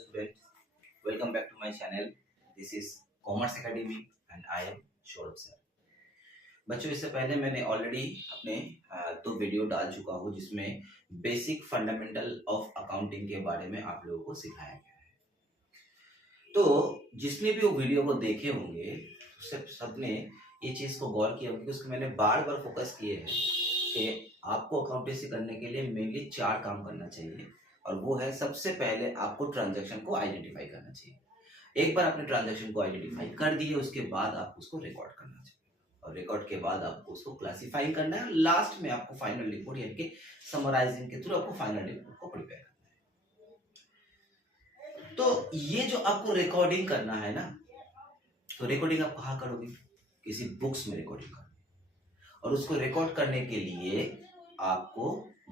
students, welcome back to my channel. This is Commerce Academy and I am Shourab sir. बच्चों, इससे पहले मैंने already अपने दो वीडियो डाल चुका हूँ जिसमें बेसिक फंडामेंटल ऑफ अकाउंटिंग के बारे में आप लोगों को सिखाया गया है। तो जिसने भी वो वीडियो को देखे होंगे उससे सबने ये चीज को गौर किया होगा कि उसको मैंने बार बार फोकस किए हैं कि आपको अकाउंटेंसी करने के लिए मेनली 4 काम करना चाहिए, और वो है सबसे पहले आपको ट्रांजैक्शन को आइडेंटिफाई करना चाहिए। एक बार आपने ट्रांजैक्शन को आइडेंटिफाई कर दिए उसके बाद आप उसको रिकॉर्ड करना चाहिए, और रिकॉर्ड के बाद आपको उसको क्लासिफाई करना है, और लास्ट में आपको फाइनल रिपोर्ट यानी कि समराइजिंग के थ्रू आपको फाइनल रिपोर्ट को प्रिपेयर करना है। तो ये जो आपको रिकॉर्डिंग करना है ना, तो रिकॉर्डिंग आप कहाँ करोगे? किसी बुक्स में रिकॉर्डिंग करोगे, और उसको रिकॉर्ड करने के लिए आपको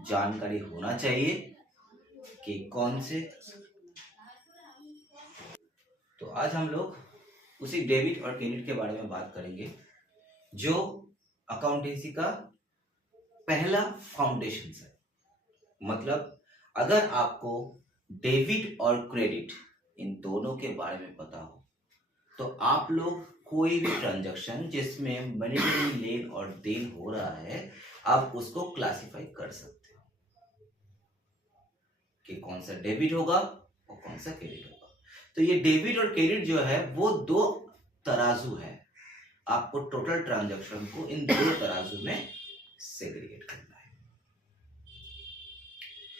जानकारी होना चाहिए कि कौन से। तो आज हम लोग उसी डेबिट और क्रेडिट के बारे में बात करेंगे जो अकाउंटेंसी का पहला फाउंडेशन है। मतलब अगर आपको डेबिट और क्रेडिट इन दोनों के बारे में पता हो तो आप लोग कोई भी ट्रांजैक्शन जिसमें मॉनेटरी लेन और देन हो रहा है आप उसको क्लासिफाई कर सकते हो कि कौन सा डेबिट होगा और कौन सा क्रेडिट होगा। तो ये डेबिट और क्रेडिट जो है वो दो तराजू है, आपको टोटल ट्रांजैक्शन को इन दो तराजू में सेग्रीगेट करना है।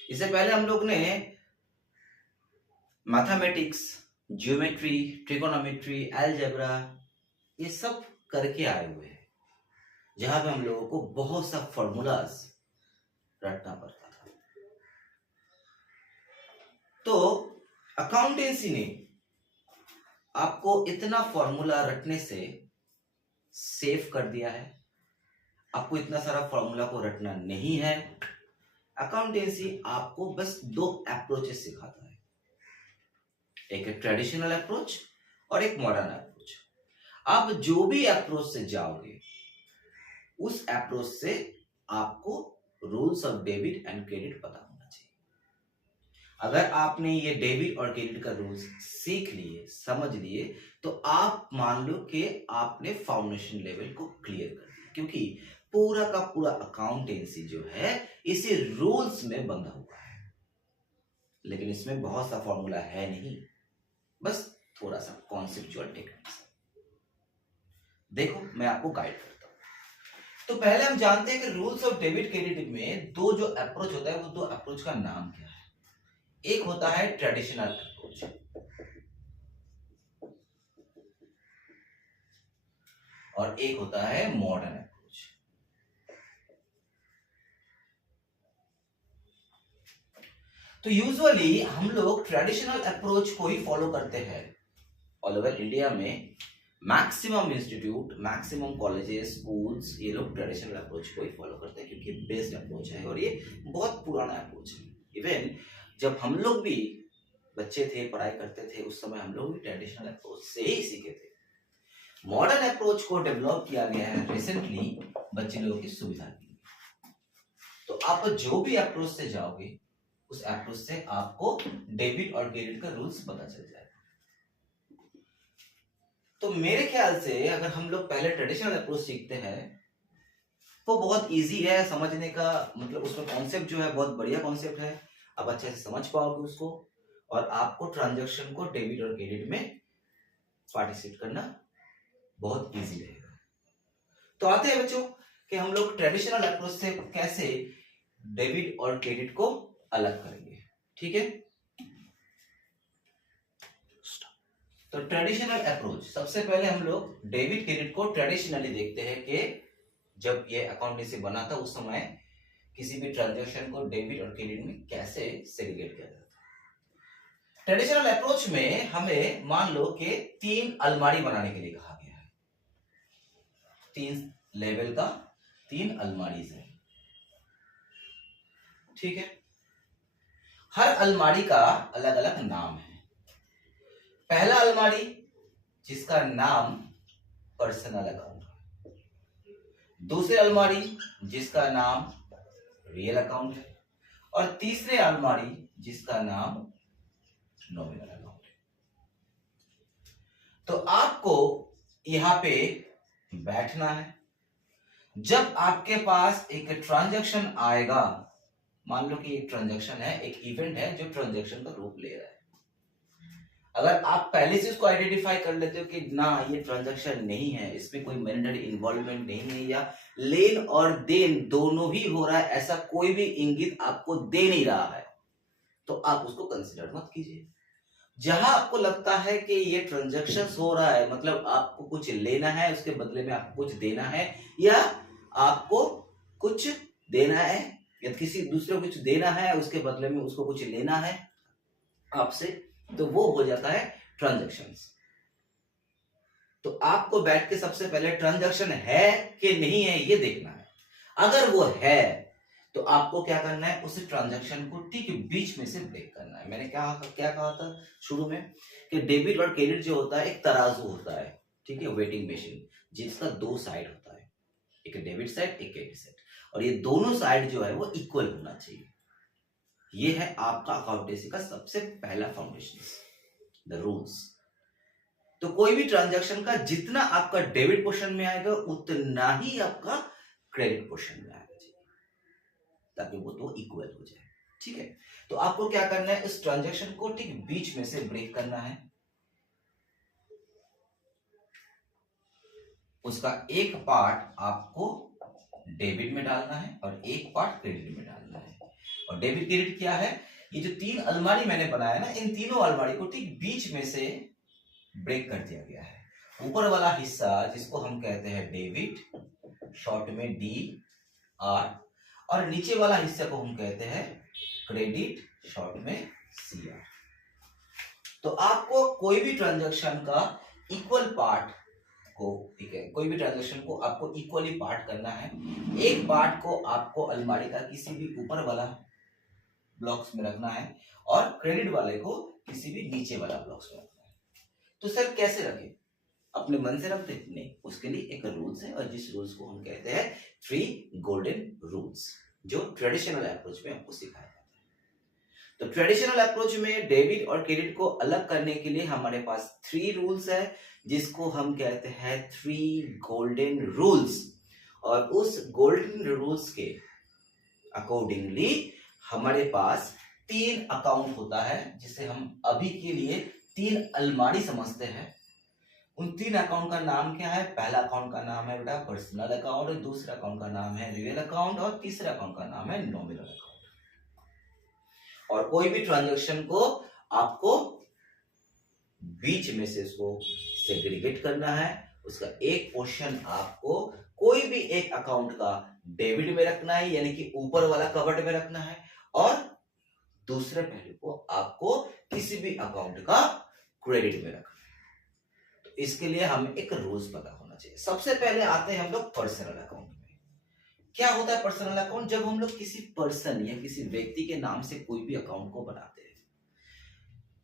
इससे पहले हम लोग ने मैथमेटिक्स, ज्योमेट्री, ट्रिगोनोमेट्री, अलजेब्रा ये सब करके आए हुए हैं, जहां पे हम लोगों को बहुत सा फॉर्मूलाज रटना पड़ता था। तो अकाउंटेंसी ने आपको इतना फॉर्मूला रटने से सेव कर दिया है, आपको इतना सारा फॉर्मूला को रटना नहीं है। अकाउंटेंसी आपको बस 2 अप्रोचेस सिखाता है, एक है ट्रेडिशनल अप्रोच और एक मॉडर्न अप्रोच। आप जो भी अप्रोच से जाओगे उस अप्रोच से आपको rules of debit and credit पता होना चाहिए। अगर आपने ये डेबिट और क्रेडिट का रूल्स सीख लिए, समझ लिए, तो आप मान लो कि आपने फाउंडेशन लेवल को क्लियर कर दिया, क्योंकि पूरा का पूरा अकाउंटेंसी जो है इसी रूल्स में बंधा हुआ है। लेकिन इसमें बहुत सा फॉर्मूला है नहीं, बस थोड़ा सा कॉन्सेप्चुअल टेक्निक्स। देखो मैं आपको गाइड करता हूं। तो पहले हम जानते हैं कि रूल्स ऑफ डेबिट क्रेडिट में दो जो अप्रोच होता है वो दो अप्रोच का नाम क्या है। एक होता है ट्रेडिशनल अप्रोच और एक होता है मॉडर्न अप्रोच। तो यूजुअली हम लोग ट्रेडिशनल अप्रोच को ही फॉलो करते हैं। ऑल ओवर इंडिया में maximum institute, maximum colleges, schools ये लोग ट्रेडिशनल अप्रोच को ही फॉलो करते हैं, क्योंकि बेस्ट अप्रोच है और ये बहुत पुराना अप्रोच है। इवन जब हम लोग भी बच्चे थे, पढ़ाई करते थे, उस समय हम लोग भी ट्रेडिशनल अप्रोच से ही सीखे थे। मॉडर्न अप्रोच को डेवलप किया गया है रिसेंटली बच्चे लोगों की सुविधा के लिए। तो आप जो भी अप्रोच से जाओगे उस अप्रोच से आपको डेबिट और क्रेडिट का रूल्स पता चल जाएगा। तो मेरे ख्याल से अगर हम लोग पहले ट्रेडिशनल अप्रोच सीखते हैं तो बहुत इजी है समझने का, मतलब उसमें कॉन्सेप्ट जो है बहुत बढ़िया कॉन्सेप्ट है, आप अच्छे से समझ पाओगे उसको, और आपको ट्रांजैक्शन को डेबिट और क्रेडिट में पार्टिसिपेट करना बहुत इजी रहेगा। तो आते हैं बच्चों कि हम लोग ट्रेडिशनल अप्रोच से कैसे डेबिट और क्रेडिट को अलग करेंगे। ठीक है, तो ट्रेडिशनल अप्रोच, सबसे पहले हम लोग डेबिट क्रेडिट को ट्रेडिशनली देखते हैं कि जब ये अकाउंटेंसी बना था उस समय किसी भी ट्रांजैक्शन को डेबिट और क्रेडिट में कैसे सेग्रीगेट किया जाता है। ट्रेडिशनल अप्रोच में हमें मान लो कि 3 अलमारी बनाने के लिए कहा गया है। 3 लेवल का 3 अलमारीज है, ठीक है। हर अलमारी का अलग अलग नाम है। पहला अलमारी जिसका नाम पर्सनल अकाउंट है, दूसरी अलमारी जिसका नाम रियल अकाउंट है, और तीसरे अलमारी जिसका नाम नॉमिनल अकाउंट। तो आपको यहां पे बैठना है। जब आपके पास एक ट्रांजैक्शन आएगा, मान लो कि एक ट्रांजैक्शन है, एक इवेंट है जो ट्रांजैक्शन का रूप ले रहा है, अगर आप पहले से उसको आइडेंटिफाई कर लेते हो कि ना ये ट्रांजैक्शन नहीं है, इसमें कोई मैनेजरी इन्वॉल्वमेंट नहीं है, या लेन और देन दोनों ही हो रहा है, ऐसा कोई भी इंगित आपको दे नहीं रहा है, तो आप उसको कंसिडर मत कीजिए। जहां आपको लगता है कि ये ट्रांजैक्शन हो रहा है, मतलब आपको कुछ लेना है, उसके बदले में आपको कुछ देना है, या आपको कुछ देना है या किसी दूसरे को कुछ देना है, उसके बदले में उसको कुछ लेना है आपसे, तो वो हो जाता है ट्रांजैक्शंस। तो आपको बैठ के सबसे पहले ट्रांजैक्शन है कि नहीं है ये देखना है। अगर वो है तो आपको क्या करना है, उस ट्रांजैक्शन को ठीक बीच में से ब्रेक करना है। मैंने क्या कहा था शुरू में कि डेबिट और क्रेडिट जो होता है एक तराजू होता है, ठीक है, वेटिंग मशीन, जिसका दो साइड होता है, एक डेबिट साइड एक क्रेडिट साइड, और ये दोनों साइड जो है वो इक्वल होना चाहिए। ये है आपका अकाउंटेंसी का सबसे पहला फाउंडेशन, द रूल्स। तो कोई भी ट्रांजैक्शन का जितना आपका डेबिट पोर्शन में आएगा उतना ही आपका क्रेडिट पोर्शन में आएगा चाहिए, ताकि वो तो इक्वल हो जाए, ठीक है। तो आपको क्या करना है, इस ट्रांजैक्शन को ठीक बीच में से ब्रेक करना है। उसका एक पार्ट आपको डेबिट में डालना है और एक पार्ट क्रेडिट में डालना है। और डेबिट क्रेडिट क्या है, ये जो तीन अलमारी मैंने बनाया ना, इन तीनों अलमारी को ठीक बीच में से ब्रेक कर दिया गया है। ऊपर वाला हिस्सा जिसको हम कहते हैं डेबिट, शॉर्ट में डी आर, और नीचे वाला हिस्से को हम कहते हैं क्रेडिट, शॉर्ट में सी आर। तो आपको कोई भी ट्रांजैक्शन का इक्वल पार्ट को, ठीक है, कोई भी ट्रांजैक्शन को आपको इक्वली पार्ट करना है। एक पार्ट को आपको अलमारी का किसी भी ऊपर वाला ब्लॉक्स में रखना है और क्रेडिट वाले को किसी भी नीचे वाला ब्लॉक्स में रखना है। तो सर कैसे रखें, अपने मन से रखते नहीं, उसके लिए एक रूल्स है, और जिस रूल्स को हम कहते हैं 3 गोल्डन रूल्स, जो ट्रेडिशनल अप्रोच में आपको सिखाया जाता है। तो ट्रेडिशनल अप्रोच में डेबिट और क्रेडिट को अलग करने के लिए हमारे पास 3 रूल्स है, जिसको हम कहते हैं 3 गोल्डन रूल्स। और उस गोल्डन रूल्स के अकॉर्डिंगली हमारे पास 3 अकाउंट होता है, जिसे हम अभी के लिए 3 अलमारी समझते हैं। उन 3 अकाउंट का नाम क्या है, पहला अकाउंट का नाम है बेटा पर्सनल अकाउंट, दूसरा अकाउंट का नाम है रियल अकाउंट, और तीसरा अकाउंट का नाम है नॉमिनल अकाउंट। और कोई भी ट्रांजैक्शन को आपको बीच में से उसको सेग्रीगेट करना है। उसका एक पोर्शन आपको कोई भी एक अकाउंट का डेबिट में रखना है, यानी कि ऊपर वाला कवर्ड में रखना है, और दूसरे पहलू को आपको किसी भी अकाउंट का क्रेडिट में रखना है। तो इसके लिए हमें एक रूल्स पता होना चाहिए। सबसे पहले आते हैं हम लोग पर्सनल अकाउंट में। क्या होता है पर्सनल अकाउंट, जब हम लोग किसी पर्सन या किसी व्यक्ति के नाम से कोई भी अकाउंट को बनाते हैं,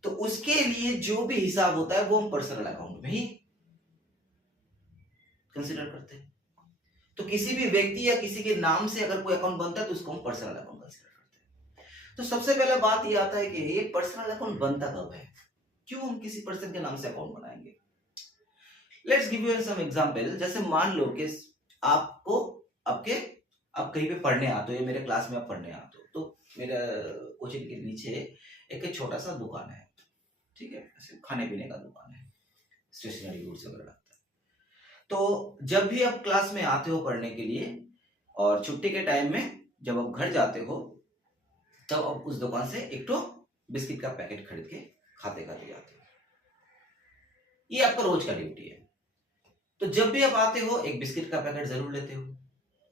तो उसके लिए जो भी हिसाब होता है वो हम पर्सनल अकाउंट में ही कंसीडर करते हैं। तो किसी भी व्यक्ति या किसी के नाम से अगर कोई अकाउंट बनता है तो उसको हम पर्सनल अकाउंट कंसीडर करते हैं। तो सबसे पहले बात ये आता है कि ये पर्सनल अकाउंट बनता कब है, क्यों हम किसी पर्सन के नाम से अकाउंट बनाएंगे। Let's give you some example. जैसे मान लो कि आपको आप कहीं पे पढ़ने आते हो, या मेरे क्लास में आप पढ़ने आते हो, तो मेरा कोचिंग के नीचे एक छोटा सा दुकान है, ठीक है, खाने पीने का दुकान है, स्टेशनरी गुड्स वगैरह लगता है। तो जब भी आप क्लास में आते हो पढ़ने के लिए, और छुट्टी के टाइम में जब आप घर जाते हो, तब आप उस दुकान से एक तो बिस्किट का पैकेट खरीद के खाते खाते जाते हो। ये आपका रोज का ड्यूटी है। तो जब भी आप आते हो एक बिस्किट का पैकेट जरूर लेते हो।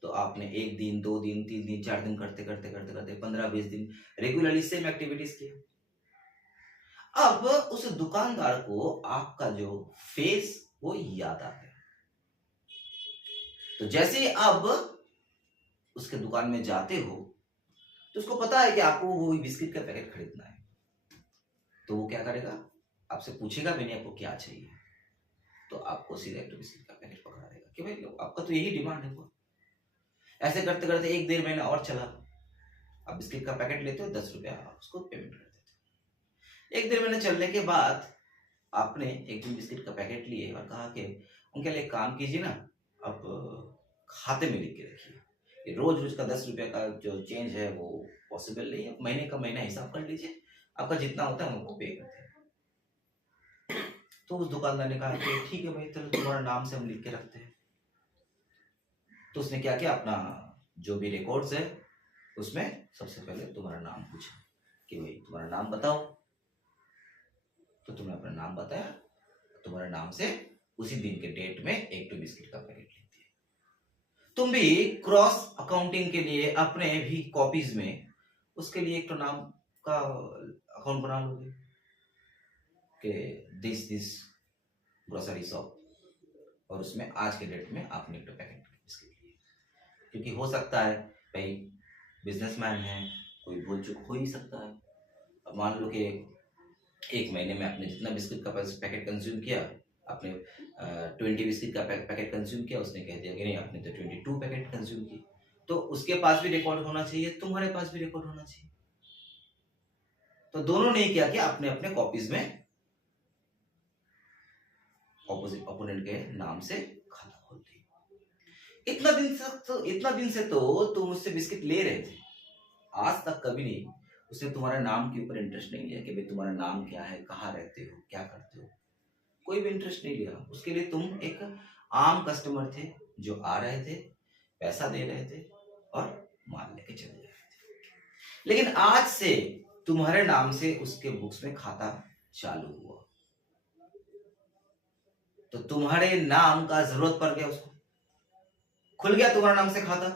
तो आपने 1 दिन 2 दिन 3 दिन 4 दिन करते करते करते करते 15-20 दिन रेगुलरली सेम एक्टिविटीज किया। अब उस दुकानदार को आपका जो फेस वो याद आ गया। तो जैसे अब उसके दुकान में जाते हो तो उसको पता है कि आपको वो बिस्किट का पैकेट खरीदना है, तो वो क्या करेगा, आपसे पूछेगा भी नहीं आपको क्या चाहिए, तो आपको सीधा एक बिस्किट का पैकेट पकड़ा देगा कि भाई आपका तो यही डिमांड है। ऐसे करते करते 1-1.5 महीना और चला, आप बिस्किट का पैकेट लेते हो, 10 रुपया आप उसको पेमेंट कर देते हो। एक डेढ़ महीने चलने के बाद आपने एक दिन बिस्किट का पैकेट लिए और कहा कि उनके लिए काम कीजिए ना, अब खाते में लिख के रखिए, ये रोज रोज का 10 रुपये का जो चेंज है वो पॉसिबल नहीं है, महीने का महीना हिसाब कर लीजिए, आपका जितना होता है हम उनको पे करते हैं। तो उस दुकानदार ने कहा कि ठीक है भाई, चलो तुम्हारा नाम से हम लिख के रखते हैं। तो उसने क्या किया, अपना जो भी रिकॉर्ड्स है उसमें सबसे पहले तुम्हारा नाम पूछा कि भाई तुम्हारा नाम बताओ। तो तुमने अपना नाम बताया, तुम्हारे नाम से उसी दिन के डेट में एक तो बिस्किट का पैकेट लिख दिया। तुम भी क्रॉस अकाउंटिंग के लिए अपने भी कॉपीज में उसके लिए एक तो नाम का अकाउंट बना लोगे कि दिस ग्रोसरी शॉप, और उसमें आज के डेट में आपने एक तो पैकेट बिस्किट लिए, क्योंकि हो सकता है भाई बिजनेसमैन है, कोई भूल चूक हो ही सकता है। अब मान लो कि एक महीने में आपने जितना बिस्किट का पैकेट कंज्यूम किया, आपने 20 बिस्किट का पैकेट कंज्यूम किया, उसने कह दिया कि नहीं आपने तो 22 पैकेट कंज्यूम किए, तो उसके पास भी रिकॉर्ड होना चाहिए, तुम्हारे पास भी रिकॉर्ड होना चाहिए। तो दोनों ने क्या किया, अपने अपने कॉपीज में ऑपोजिट ओपोनेंट के नाम से खाता खोल दिया। इतना दिन से तो तुम उससे बिस्किट ले रहे थे, आज तक कभी नहीं उसने तुम्हारे नाम के ऊपर इंटरेस्ट नहीं लिया कि भाई तुम्हारा नाम क्या है, कहाँ रहते हो, क्या करते हो, कोई भी इंटरेस्ट नहीं लिया। उसके लिए तुम एक आम कस्टमर थे जो आ रहे थे, पैसा दे रहे थे और माल लेके चले जा रहे थे। लेकिन आज से तुम्हारे नाम से उसके बुक्स में खाता चालू हुआ, तो तुम्हारे नाम का जरूरत पड़ गया, उसको खुल गया तुम्हारे नाम से खाता।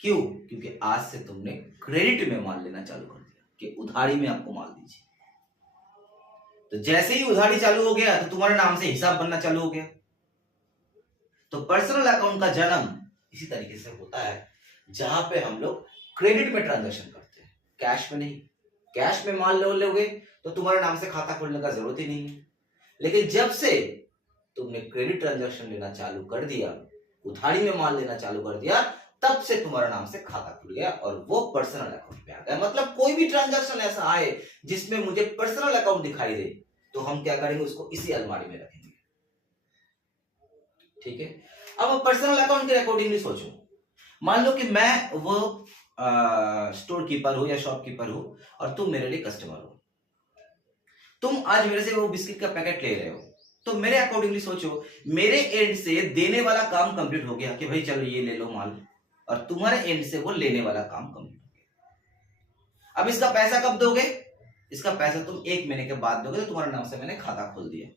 क्यों? क्योंकि आज से तुमने क्रेडिट में माल लेना चालू कर दिया कि उधारी में आपको माल दीजिए। तो जैसे ही उधारी चालू हो गया तो तुम्हारे नाम से हिसाब बनना चालू हो गया। तो पर्सनल अकाउंट का जन्म इसी तरीके से होता है, जहां पे हम लोग क्रेडिट में ट्रांजैक्शन करते हैं, कैश में नहीं। कैश में माल लोगे तो तुम्हारे नाम से खाता खोलने का जरूरत ही नहीं है। लेकिन जब से तुमने क्रेडिट ट्रांजैक्शन लेना चालू कर दिया, उधारी में माल लेना चालू कर दिया, तब से तुम्हारे नाम से खाता खुल गया और वो पर्सनल अकाउंट पे आ गया। मतलब कोई भी ट्रांजैक्शन ऐसा आए जिसमें मुझे पर्सनल अकाउंट दिखाई दे, तो हम क्या करेंगे, उसको इसी अलमारी में रखेंगे। ठीक है, अब पर्सनल अकाउंट के अकॉर्डिंगली सोचो, मान लो कि मैं वो स्टोर कीपर हूं या शॉपकीपर हूं और तुम मेरे लिए कस्टमर हो। तुम आज मेरे से वो बिस्किट का पैकेट ले रहे हो, तो मेरे अकॉर्डिंगली सोचो, मेरे एंड से देने वाला काम कंप्लीट हो गया कि भाई चलो ये ले लो माल, और तुम्हारे एंड से वो लेने वाला काम कंप्लीट हो गया। अब इसका पैसा कब दोगे? इसका पैसा तुम 1 महीने के बाद दोगे। तो तुम्हारे नाम से मैंने खाता खोल दिया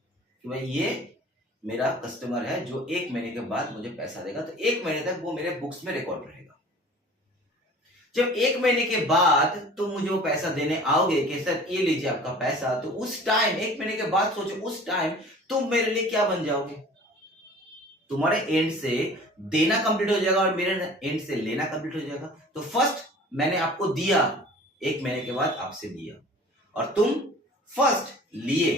कि भाई ये मेरा कस्टमर है जो 1 महीने के बाद मुझे पैसा देगा, तो 1 महीने तक वो मेरे बुक्स में रिकॉर्ड रहेगा। जब 1 महीने के बाद तुम मुझे वो पैसा देने आओगे कि सर ये लीजिए आपका पैसा, तो उस टाइम 1 महीने के बाद सोचो, उस टाइम तुम मेरे लिए क्या बन जाओगे? तुम्हारे एंड से देना कंप्लीट हो जाएगा और मेरे एंड से लेना कंप्लीट हो जाएगा। तो फर्स्ट मैंने आपको दिया, 1 महीने के बाद आपसे लिया, और तुम फर्स्ट लिए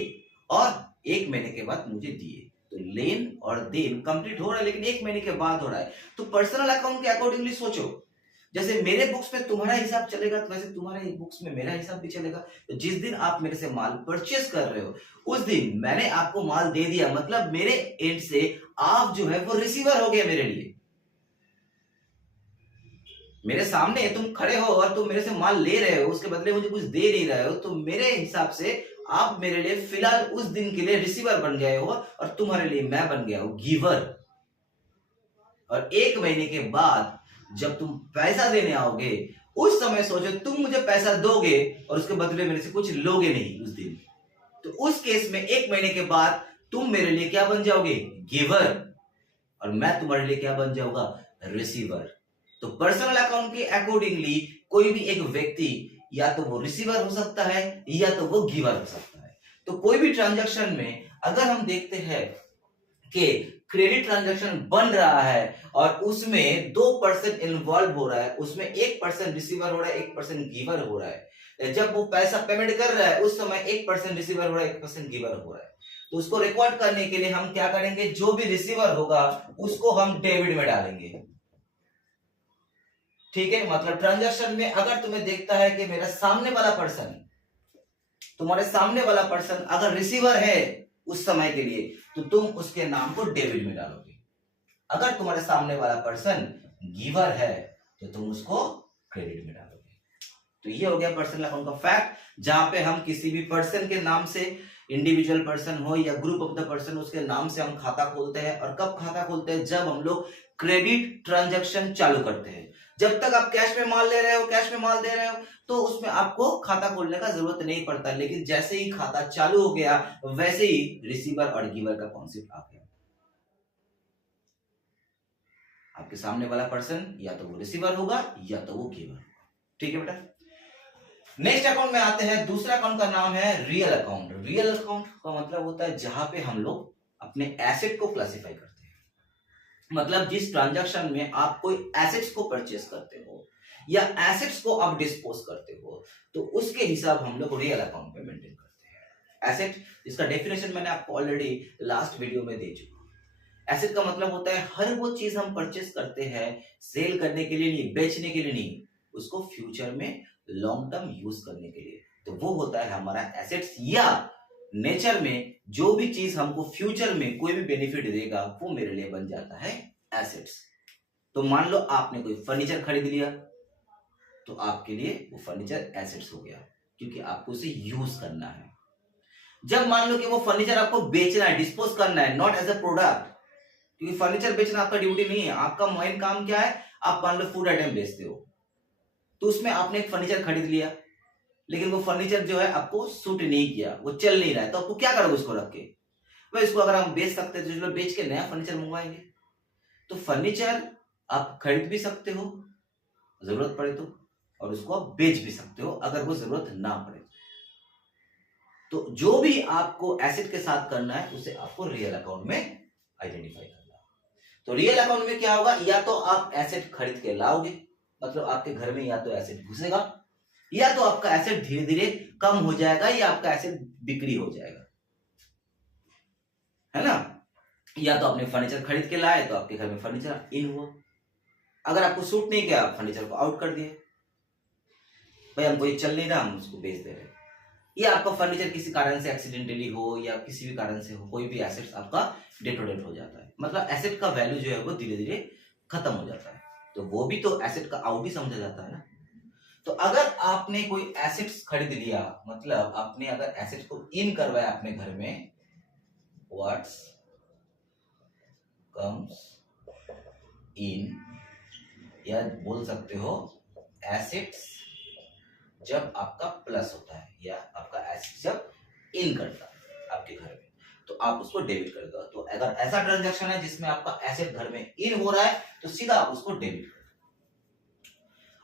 और 1 महीने के बाद मुझे दिए, तो लेन और देन कंप्लीट हो रहा है, लेकिन 1 महीने के बाद हो रहा है। तो पर्सनल अकाउंट के अकॉर्डिंगली सोचो, जैसे मेरे बुक्स में तुम्हारा हिसाब चलेगा, तो वैसे तुम्हारे बुक्स में मेरा हिसाब भी चलेगा। तो जिस दिन आप मेरे से माल परचेस कर रहे हो, उस दिन मैंने आपको माल दे दिया, मतलब मेरे एंड से आप जो है वो रिसीवर हो गए मेरे लिए। मेरे सामने तुम खड़े हो और तुम मेरे से माल ले रहे हो, उसके बदले मुझे कुछ दे नहीं रहे हो, तो मेरे हिसाब से आप मेरे लिए फिलहाल उस दिन के लिए रिसीवर बन गए हो, और तुम्हारे लिए मैं बन गया हूं गिवर। और 1 महीने के बाद जब तुम पैसा देने आओगे, उस समय सोचो तुम मुझे पैसा दोगे और उसके बदले मेरे से कुछ लोगे नहीं उस दिन। तो उस केस में 1 महीने के बाद तुम मेरे लिए क्या बन जाओगे? गिवर, और मैं तुम्हारे लिए क्या बन जाऊंगा? रिसीवर। तो पर्सनल अकाउंट के अकॉर्डिंगली कोई भी एक व्यक्ति या तो वो रिसीवर हो सकता है या तो वो गिवर हो सकता है। तो कोई भी ट्रांजैक्शन में अगर हम देखते हैं कि क्रेडिट ट्रांजैक्शन बन रहा है और उसमें 2% इन्वॉल्व हो रहा है, उसमें 1% रिसीवर हो रहा है, 1% गिवर हो रहा है। जब वो पैसा पेमेंट कर रहा है उस समय 1% रिसीवर हो रहा है, 1% गिवर हो रहा है। तो उसको रिकॉर्ड करने के लिए हम क्या करेंगे, जो भी रिसीवर होगा उसको हम डेबिट में डालेंगे। ठीक है, मतलब ट्रांजैक्शन में अगर तुम्हें देखता है कि मेरा सामने वाला पर्सन तुम्हारे सामने वाला पर्सन अगर रिसीवर है उस समय के लिए तो तुम उसके नाम को डेबिट में डालोगे, अगर तुम्हारे सामने वाला पर्सन गिवर है तो तुम उसको क्रेडिट में डालोगे। तो ये हो गया पर्सनल अकाउंट का फैक्ट, जहां पे हम किसी भी पर्सन के नाम से, इंडिविजुअल पर्सन हो या ग्रुप ऑफ द पर्सन, उसके नाम से हम खाता खोलते हैं। और कब खाता खोलते हैं? जब हम लोग क्रेडिट ट्रांजैक्शन चालू करते हैं। जब तक आप कैश में माल ले रहे हो, कैश में माल दे रहे हो, तो उसमें आपको खाता खोलने का जरूरत नहीं पड़ता। लेकिन जैसे ही खाता चालू हो गया वैसे ही रिसीवर और गिवर का कॉन्सेप्ट आ गया। आपके सामने वाला पर्सन या तो वो रिसीवर होगा या तो वो गिवर होगा। ठीक है बेटा। नेक्स्ट अकाउंट में आते हैं। दूसरा अकाउंट का नाम है रियल अकाउंट। रियल अकाउंट का मतलब होता है जहां पे हम लोग अपने एसेट को क्लासिफाई करते हैं। मतलब जिस ट्रांजैक्शन में आप कोई एसेट्स को परचेस करते हो या एसेट्स को आप डिस्पोज करते हो, तो उसके हिसाब हम लोग रियल अकाउंट में मेंटेन करते हैं। एसेट, इसका डेफिनेशन मैंने आपको ऑलरेडी लास्ट वीडियो में दे चुका हूं। एसेट का मतलब होता है हर वो चीज हम परचेस करते हैं सेल करने के लिए नहीं, बेचने के लिए नहीं, उसको फ्यूचर में लॉन्ग टर्म यूज करने के लिए, तो वो होता है हमारा एसेट्स। या नेचर में जो भी चीज हमको फ्यूचर में कोई भी बेनिफिट देगा वो मेरे लिए बन जाता है एसेट्स। तो मान लो आपने कोई फर्नीचर खरीद लिया तो आपके लिए वो फर्नीचर एसेट्स हो गया, क्योंकि आपको उसे यूज करना है। जब मान लो कि वो फर्नीचर आपको बेचना है, डिस्पोज करना है, नॉट एज अ प्रोडक्ट, क्योंकि फर्नीचर बेचना आपका ड्यूटी नहीं है। आपका मेन काम क्या है? आप मान लो फूड आइटम बेचते हो, तो उसमें आपने एक फर्नीचर खरीद लिया, लेकिन वो फर्नीचर जो है आपको सूट नहीं किया, वो चल नहीं रहा है, तो आपको क्या करोगे उसको रख के? भाई इसको अगर हम बेच सकते हैं तो चलो बेच के नया फर्नीचर मंगवाएंगे। तो फर्नीचर आप खरीद भी सकते हो जरूरत पड़े तो, और उसको आप बेच भी सकते हो अगर वो जरूरत ना पड़े। तो जो भी आपको एसेट के साथ करना है उसे आपको रियल अकाउंट में आइडेंटिफाई करना है। तो रियल अकाउंट में क्या होगा? या तो आप एसेट खरीद के लाओगे, मतलब आपके घर में या तो एसेट घुसेगा, या तो आपका एसेट धीरे धीरे कम हो जाएगा, या आपका एसेट बिक्री हो जाएगा, है ना। या तो आपने फर्नीचर खरीद के लाए तो आपके घर में फर्नीचर इन हुआ, अगर आपको सूट नहीं किया फर्नीचर को आउट कर दिए, भाई हमको ये चल नहीं रहा, हम उसको बेच दे रहे। या आपका फर्नीचर किसी कारण से एक्सीडेंटली हो या किसी भी कारण से हो, कोई भी एसेट आपका डेटोरेट हो जाता है, मतलब एसेट का वैल्यू जो है वो धीरे धीरे खत्म हो जाता है, तो वो भी तो एसेट का आउट ही समझा जाता है ना। तो अगर आपने कोई एसेट्स खरीद लिया, मतलब आपने अगर एसेट को इन करवाया अपने घर में, व्हाट्स कम्स इन, या बोल सकते हो एसेट्स जब आपका प्लस होता है, या आपका एसेट जब इन करता है आपके घर में, तो आप उसको डेबिट कर दो। तो अगर ऐसा ट्रांजैक्शन है जिसमें आपका एसेट घर में इन हो रहा है तो सीधा आप उसको डेबिट कर दो।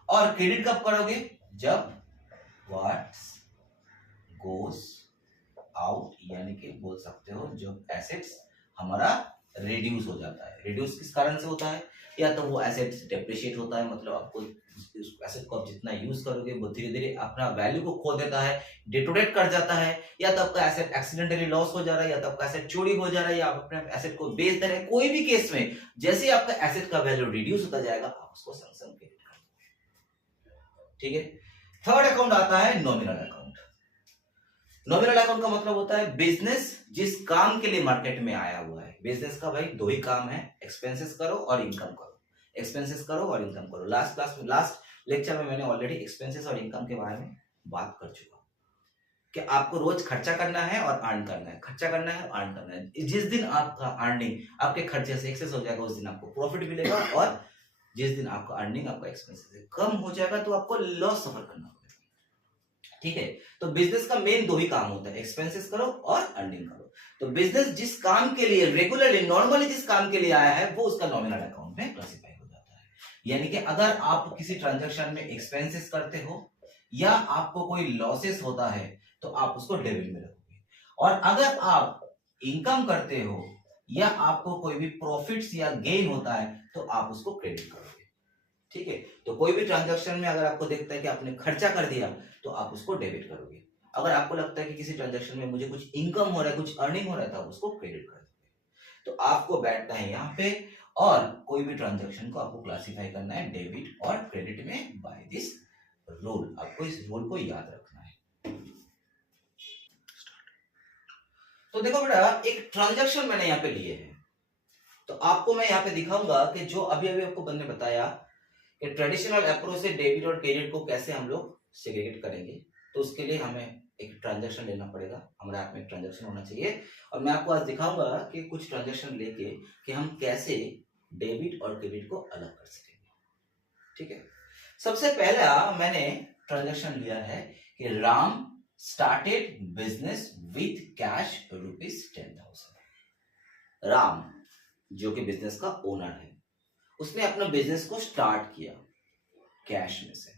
और क्रेडिट कब करोगे? जब व्हाट्स गोस आउट, यानी कि बोल सकते हो जब एसेट्स हमारा रिड्यूस हो जाता है। रिड्यूस किस कारण से होता है? या तो वो एसेट्स डेप्रिशिएट होता है, मतलब आपको एसेट को आप जितना यूज करोगे वो धीरे धीरे अपना वैल्यू को खो देता है, डिटोरेट कर जाता है, या तो आपका एसेट एक्सीडेंटली लॉस हो जा रहा है, या तो आपका एसेट चोरी हो जा रहा है, या आप अपने एसेट को बेच दे रहे हैं। कोई भी केस में जैसे ही आपका एसेट का वैल्यू रिड्यूस होता जाएगा आप उसको सैंक्शन क्रेडिट कर दोगे। ठीक है। थर्ड अकाउंट आता है नॉमिनल अकाउंट। नॉमिनल अकाउंट का मतलब होता है बिजनेस जिस काम के लिए मार्केट में आया हुआ है। बिजनेस का भाई दो ही काम है, एक्सपेंसेस करो और इनकम करो। एक्सपेंसेस करो और इनकम करो। लास्ट लेक्चर में मैंने ऑलरेडी एक्सपेंसेस और इनकम के बारे में बात कर चुका हूं कि आपको रोज खर्चा करना है और अर्न करना है, खर्चा करना है और अर्न करना है। जिस दिन आपका अर्निंग आपके खर्चे से एक्सेस हो जाएगा उस दिन आपको प्रॉफिट मिलेगा, और जिस दिन आपका अर्निंग आपका एक्सपेंसेस से कम हो जाएगा तो आपको लॉस सफर करना पड़ेगा। ठीक है। तो बिजनेस का मेन दो ही काम होता है, एक्सपेंसेस करो और अर्निंग करो। तो बिजनेस जिस काम के लिए रेगुलरली नॉर्मली जिस काम के लिए आया है वो उसका नॉमिनल अकाउंट में क्लासिफाई हो जाता है। यानी कि अगर आप किसी ट्रांजैक्शन में एक्सपेंसेस करते हो या आपको कोई लॉसेस होता है तो आप उसको डेबिट में रखोगे, और अगर आप इनकम करते हो या आपको कोई भी प्रॉफिट्स या गेन होता है तो आप उसको क्रेडिट करोगे। ठीक है। तो कोई भी ट्रांजैक्शन में अगर आपको देखता है कि आपने खर्चा कर दिया तो आप उसको डेबिट करोगे। अगर आपको लगता है कि किसी ट्रांजैक्शन में मुझे कुछ इनकम हो रहा है, कुछ अर्निंग हो रहा है, तो आप उसको क्रेडिट कर दोगे। तो आपको बैठना है यहाँ पे, और कोई भी ट्रांजैक्शन को आपको क्लासिफाई करना है डेबिट और क्रेडिट में बाय दिस रूल। आपको इस रूल को याद रखना है। तो देखो बेटा, एक ट्रांजैक्शन मैंने यहाँ पे लिए हैं, तो आपको मैं यहाँ पे दिखाऊंगा कि जो अभी अभी आपको बंदे बताया कि ट्रेडिशनल अप्रोच से डेबिट और क्रेडिट को कैसे हम लोग सेग्रीगेट करेंगे। तो उसके लिए हमें एक ट्रांजैक्शन लेना पड़ेगा, हमारे हाथ में एक ट्रांजैक्शन होना चाहिए, और मैं आपको आज दिखाऊंगा कि कुछ ट्रांजैक्शन लेके कि हम कैसे डेबिट और क्रेडिट को अलग कर सकेंगे। ठीक है, सबसे पहला मैंने ट्रांजैक्शन लिया है कि Ram started business with cash ₹10,000। Ram जो कि बिजनेस का ओनर है, उसने अपना बिजनेस को स्टार्ट किया कैश में से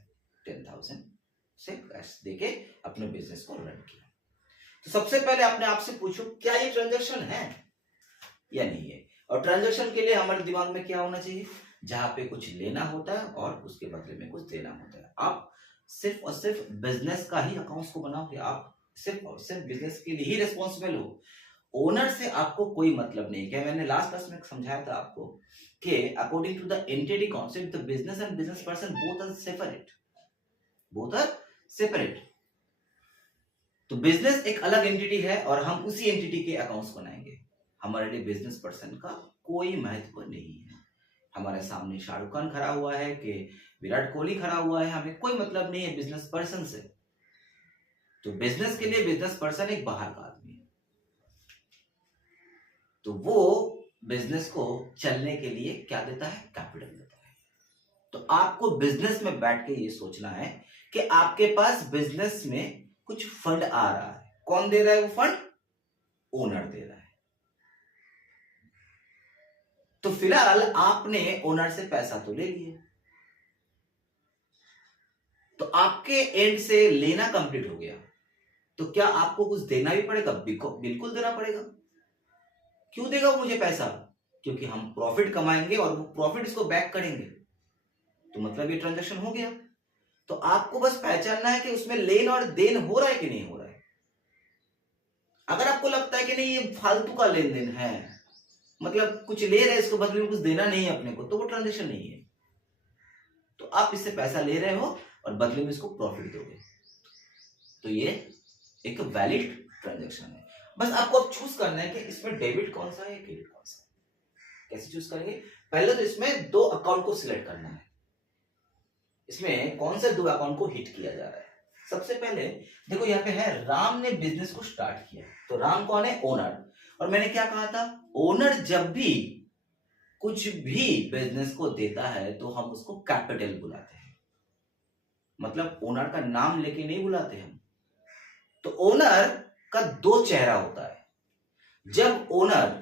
10,000 से कैश देके अपने बिजनेस को रन किया। तो सबसे पहले अपने आप से पूछो, क्या ये ट्रांजैक्शन है या नहीं है? और ट्रांजैक्शन के लिए हमारे दिमाग में क्या होना चाहिए? जहां पे कुछ लेना होता है और उसके बदले में कुछ देना होता है। आप सिर्फ और सिर्फ बिजनेस का ही अकाउंट्स को बनाओगे, आप सिर्फ और सिर्फ बिजनेस के लिए ही रिस्पॉन्सिबल हो, ओनर से आपको कोई मतलब नहीं। क्या मैंने लास्ट क्लास में समझाया था आपको कि according to the entity concept the business and business person both are separate. तो बिजनेस एक अलग एंटिटी है और हम उसी एंटिटी के अकाउंट्स बनाएंगे। हमारे लिए बिजनेस पर्सन का कोई महत्व नहीं है। हमारे सामने शाहरुख खान खड़ा हुआ है कि विराट कोहली खड़ा हुआ है, हमें कोई मतलब नहीं है बिजनेस पर्सन से। तो बिजनेस के लिए बिजनेस पर्सन एक बाहर का आदमी है, तो वो बिजनेस को चलने के लिए क्या देता है? कैपिटल देता है। तो आपको बिजनेस में बैठ के ये सोचना है कि आपके पास बिजनेस में कुछ फंड आ रहा है। कौन दे रहा है वो फंड? ओनर दे रहा है। तो फिलहाल आपने ओनर से पैसा तो ले लिया, तो आपके एंड से लेना कंप्लीट हो गया, तो क्या आपको कुछ देना भी पड़ेगा? बिल्कुल देना पड़ेगा। क्यों देगा वो मुझे पैसा? क्योंकि हम प्रॉफिट कमाएंगे और वो प्रॉफिट इसको बैक करेंगे। तो मतलब ये ट्रांजैक्शन हो गया। तो आपको बस पहचानना है कि उसमें लेन और देन हो रहा है कि नहीं हो रहा है। अगर आपको लगता है कि नहीं ये फालतू का लेन देन है, मतलब कुछ ले रहे हैं इसको बदले में कुछ देना नहीं है अपने को, तो वो ट्रांजैक्शन नहीं है। तो आप इससे पैसा ले रहे हो और बदले में इसको प्रॉफिट दोगे, तो ये एक वैलिड ट्रांजैक्शन है। बस आपको अब चूज करना है कि इसमें डेबिट कौन सा है, क्रेडिट कौन सा है। कैसे चूज करेंगे? पहले तो इसमें दो अकाउंट को सिलेक्ट करना है, इसमें कौन से दो अकाउंट को हिट किया जा रहा है। सबसे पहले देखो यहाँ पे है राम ने बिजनेस को स्टार्ट किया, तो राम कौन है? ओनर। और मैंने क्या कहा था? ओनर जब भी कुछ भी बिजनेस को देता है तो हम उसको कैपिटल बुलाते हैं, मतलब ओनर का नाम लेके नहीं बुलाते हम। तो ओनर का दो चेहरा होता है। जब ओनर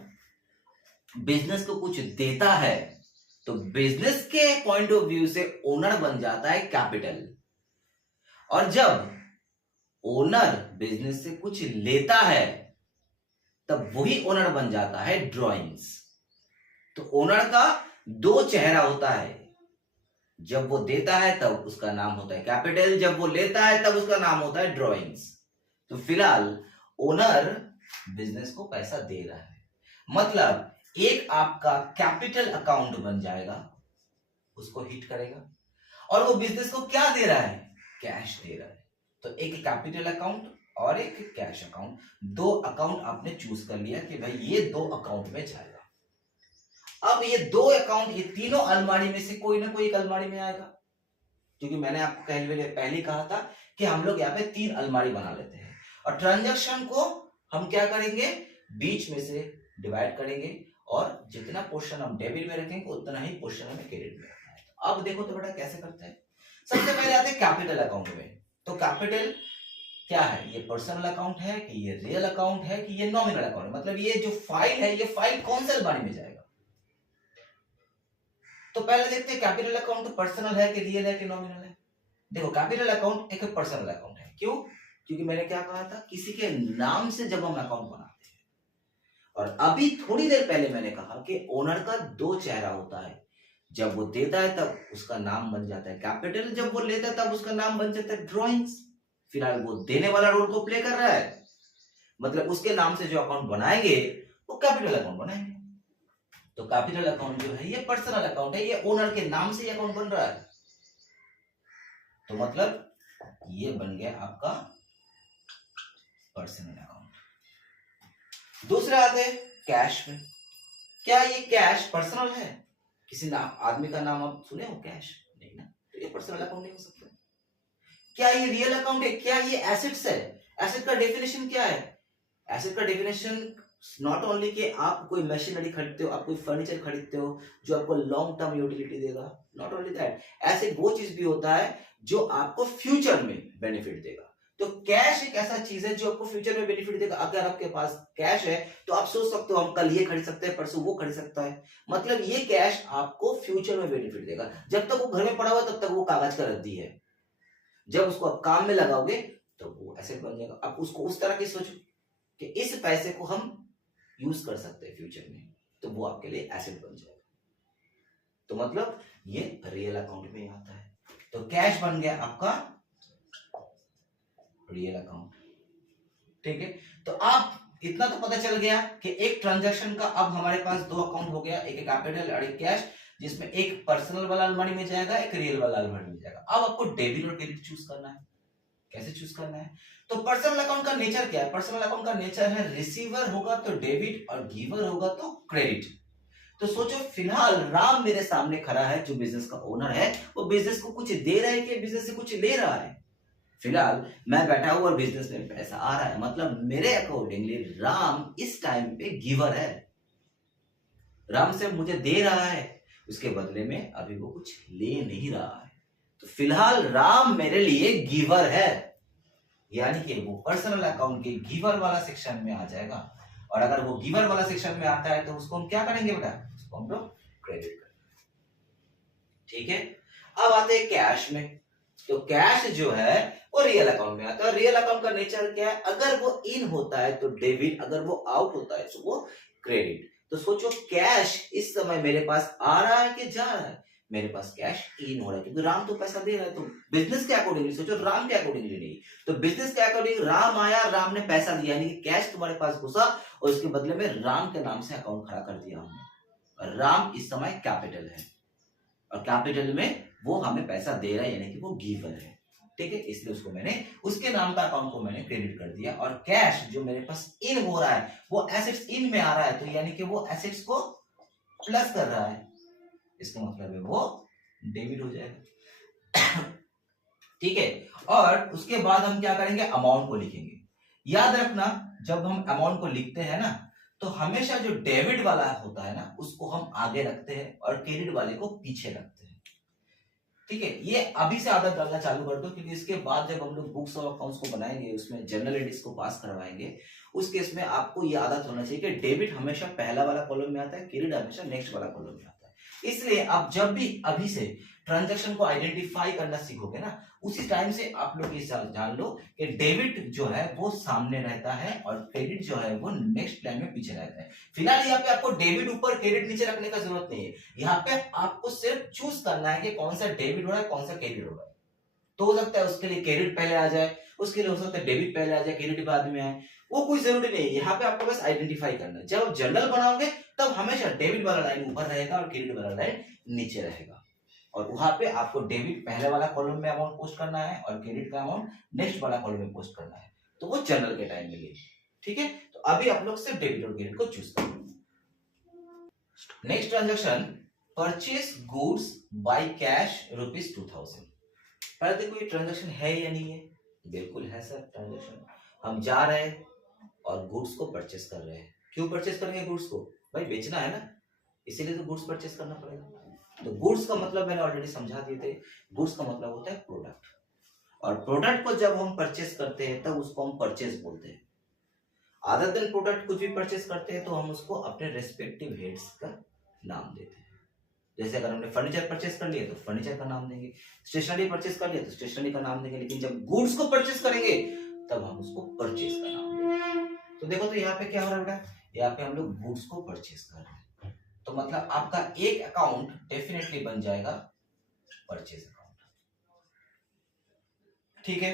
बिजनेस को कुछ देता है तो बिजनेस के पॉइंट ऑफ व्यू से ओनर बन जाता है कैपिटल, और जब ओनर बिजनेस से कुछ लेता है तब वही ओनर बन जाता है ड्रॉइंग्स। तो ओनर का दो चेहरा होता है, जब वो देता है तब उसका नाम होता है कैपिटल, जब वो लेता है तब उसका नाम होता है ड्रॉइंग्स। तो फिलहाल ओनर बिजनेस को पैसा दे रहा है, मतलब एक आपका कैपिटल अकाउंट बन जाएगा, उसको हिट करेगा, और वो बिजनेस को क्या दे रहा है? कैश दे रहा है। तो एक कैपिटल अकाउंट और एक कैश अकाउंट, दो अकाउंट आपने चूज कर लिया कि भाई ये दो अकाउंट में जाएगा। अब ये दो अकाउंट, ये तीनों अलमारी में से कोई ना कोई एक अलमारी में आएगा, क्योंकि मैंने आपको पहले कहा था कि हम लोग यहाँ पे तीन अलमारी बना लेते हैं, और ट्रांजैक्शन को हम क्या करेंगे? बीच में से डिवाइड करेंगे, और जितना पोर्शन हम डेबिट में रखेंगे उतना ही पोर्शन हमें क्रेडिट में रखना है। तो अब देखो तो बेटा कैसे करते हैं। सबसे पहले आते हैं कैपिटल अकाउंट में। तो कैपिटल क्या है? ये पर्सनल अकाउंट है कि ये रियल अकाउंट है कि ये नॉमिनल अकाउंट है, मतलब ये जो फाइल है, ये फाइल कौन से अलमारी में जाएगा। तो पहले देखते हैं कैपिटल अकाउंट पर्सनल है कि रियल है कि नॉमिनल है। देखो कैपिटल अकाउंट एक पर्सनल अकाउंट है। क्यों? क्योंकि मैंने क्या कहा था, किसी के नाम से जब हम अकाउंट बनाते हैं, और अभी थोड़ी देर पहले मैंने कहा कि ओनर का दो चेहरा होता है, जब वो देता है तब उसका नाम बन जाता है कैपिटल, जब वो लेता है तब उसका नाम बन जाता है ड्रॉइंग्स। फिलहाल वो देने वाला रोल को प्ले कर रहा है, मतलब उसके नाम से जो अकाउंट बनाएंगे वो कैपिटल अकाउंट बनाएंगे। तो कैपिटल अकाउंट जो है ये पर्सनल अकाउंट है, ये ओनर के नाम से अकाउंट बन रहा है, तो मतलब ये बन गया आपका पर्सनल अकाउंट। दूसरे आते हैं कैश में। क्या ये कैश पर्सनल है? किसी नाम आदमी का नाम आप सुने हो कैश? नहीं ना, तो ये पर्सनल अकाउंट नहीं हो सकता। क्या ये रियल अकाउंट है? क्या ये एसेट्स है? एसेट का डेफिनेशन क्या है? एसेट का डेफिनेशन नॉट ओनली कि आप कोई मशीनरी खरीदते हो, आप कोई फर्नीचर खरीदते हो जो आपको लॉन्ग टर्म यूटिलिटी देगा, नॉट ओनली दैट, एसेट वो चीज भी होता है जो आपको फ्यूचर में बेनिफिट देगा। तो कैश एक ऐसा चीज है जो आपको फ्यूचर में बेनिफिट देगा। अगर आपके पास कैश है तो आप सोच सकते हो हम कल ये खरीद सकते हैं, परसों वो खरीद सकता है, मतलब ये कैश आपको फ्यूचर में बेनिफिट देगा। जब तक वो घर में पड़ा हुआ तब तक वो कागज का रद्दी है, जब उसको आप काम में लगाओगे तो वो एसेट बन जाएगा। आप उसको उस तरह की सोचो कि इस पैसे को हम यूज कर सकते हैं फ्यूचर में, तो वो आपके लिए एसेट बन जाएगा। तो मतलब ये रियल अकाउंट में आता है। तो कैश बन गया आपका रियल अकाउंट। ठीक है, तो आप इतना तो पता चल गया कि एक ट्रांजैक्शन का अब हमारे पास दो अकाउंट हो गया, एक कैपिटल और एक कैश, जिसमें एक पर्सनल वाला अलमारी में जाएगा, एक रियल वाला अलमारी में जाएगा। अब आपको डेबिट और क्रेडिट चूज करना है। कैसे चूज करना है? तो पर्सनल अकाउंट का नेचर क्या है? पर्सनल अकाउंट का नेचर है रिसीवर होगा तो डेबिट और गिवर होगा तो क्रेडिट। तो सोचो फिलहाल राम मेरे सामने खड़ा है जो बिजनेस का ओनर है, वो बिजनेस को कुछ दे रहा है कि बिजनेस से कुछ ले रहा है? फिलहाल मैं बैठा हूं और बिजनेस में पैसा आ रहा है, मतलब मेरे अकॉर्डिंगली राम इस टाइम पे गिवर है। राम से मुझे दे रहा है, उसके बदले में अभी वो कुछ ले नहीं रहा है। तो फिलहाल राम मेरे लिए गिवर है, यानी कि वो पर्सनल अकाउंट के गिवर वाला सेक्शन में आ जाएगा। और अगर वो गिवर वाला सेक्शन में आता है तो उसको हम क्या करेंगे बेटा? उसको हम लोग क्रेडिट करेंगे। ठीक है, अब आते हैं कैश में। तो कैश जो है वो रियल अकाउंट में आता है। रियल अकाउंट का नेचर क्या है? अगर वो इन होता है तो डेबिट, अगर वो आउट होता है तो वो क्रेडिट। तो सोचो कैश इस समय मेरे पास आ रहा है कि जा रहा है? मेरे पास कैश इन हो रहा है क्योंकि राम तो पैसा दे रहा है। तो बिजनेस के अकॉर्डिंगली सोचो, राम के अकॉर्डिंगली नहीं। तो बिजनेस के अकॉर्डिंग राम आया, राम ने पैसा दिया, यानी कि कैश तुम्हारे पास घुसा और उसके बदले में राम के नाम से अकाउंट खड़ा कर दिया हमने। और राम इस समय कैपिटल है और कैपिटल में वो हमें पैसा दे रहा है, यानी कि वो गिवर है। ठीक है, इसलिए उसको मैंने उसके नाम का अकाउंट को मैंने क्रेडिट कर दिया। और कैश जो मेरे पास इन हो रहा है वो एसेट्स इन में आ रहा है, तो यानी कि वो एसेट्स को प्लस कर रहा है, इसका मतलब है वो डेबिट हो जाएगा। ठीक है, और उसके बाद हम क्या करेंगे? अमाउंट को लिखेंगे। याद रखना, जब हम अमाउंट को लिखते हैं ना तो हमेशा जो डेबिट वाला होता है ना उसको हम आगे रखते हैं और क्रेडिट वाले को पीछे रखते हैं। ठीक है, ये अभी से आदत डालना चालू कर दो, क्योंकि इसके बाद जब हम लोग बुक्स और अकाउंट्स को बनाएंगे, उसमें जनरल एंट्रीज को पास करवाएंगे, उस केस में आपको ये आदत होना चाहिए कि डेबिट हमेशा पहला वाला कॉलम में आता है, क्रेडिट हमेशा नेक्स्ट वाला कॉलम में आता है। इसलिए आप जब भी अभी से ट्रांजैक्शन को आइडेंटिफाई करना सीखोगे ना, उसी टाइम से आप लोग ये जान लो कि डेबिट जो है वो सामने रहता है और क्रेडिट जो है वो नेक्स्ट लाइन में पीछे रहता है। फिलहाल यहाँ पे आपको डेबिट ऊपर क्रेडिट नीचे रखने का जरूरत नहीं है। यहाँ पे आपको सिर्फ चूज करना है कि कौन सा डेबिट हो रहा है, कौन सा क्रेडिट हो रहा है। तो हो सकता है उसके लिए क्रेडिट पहले आ जाए, उसके लिए हो सकता है डेबिट पहले आ जाए, क्रेडिट बाद में आए, वो कोई जरूरी नहीं है। यहाँ पे आपको बस आइडेंटिफाई करना है। जब जनरल बनाओगे तब हमेशा डेबिट वाला लाइन ऊपर रहेगा और क्रेडिट वाला लाइन नीचे रहेगा, और वहां पे आपको डेबिट पहले वाला कॉलम में अमाउंट पोस्ट करना है और क्रेडिट का अमाउंट नेक्स्ट वाला कॉलम में पोस्ट करना है। तो वो जनरल के टाइम में लिए। ठीक है, तो अभी आप लोग सिर्फ डेबिट और क्रेडिट को चूज करो। Next transaction, purchase goods by cash ₹2000। पहले देखो ये ट्रांजैक्शन है या नहीं है? बिल्कुल है सर ट्रांजैक्शन। हम जा रहे हैं और गुड्स को परचेस कर रहे हैं। क्यों परचेस करेंगे गुड्स को? भाई बेचना है ना, इसीलिए तो गुड्स परचेस करना पड़ेगा। तो गुड्स का मतलब मैंने ऑलरेडी समझा दिए थे। गुड्स का मतलब होता है प्रोडक्ट, और प्रोडक्ट को जब हम परचेस करते हैं तब उसको हम परचेस बोलते हैं। अदर देन प्रोडक्ट कुछ भी परचेस करते हैं तो हम उसको अपने रेस्पेक्टिव हेड्स का नाम देते हैं। जैसे अगर हमने फर्नीचर परचेस कर लिया तो फर्नीचर का नाम देंगे, स्टेशनरी परचेस कर लिया तो स्टेशनरी का नाम देंगे, लेकिन जब गुड्स को परचेस करेंगे तब हम उसको परचेस का नाम देंगे। तो देखो, तो यहाँ पे क्या हो रहा है बेटा? यहाँ पे हम लोग गुड्स को परचेस कर रहे हैं, तो मतलब आपका एक अकाउंट डेफिनेटली बन जाएगा परचेस अकाउंट। ठीक है,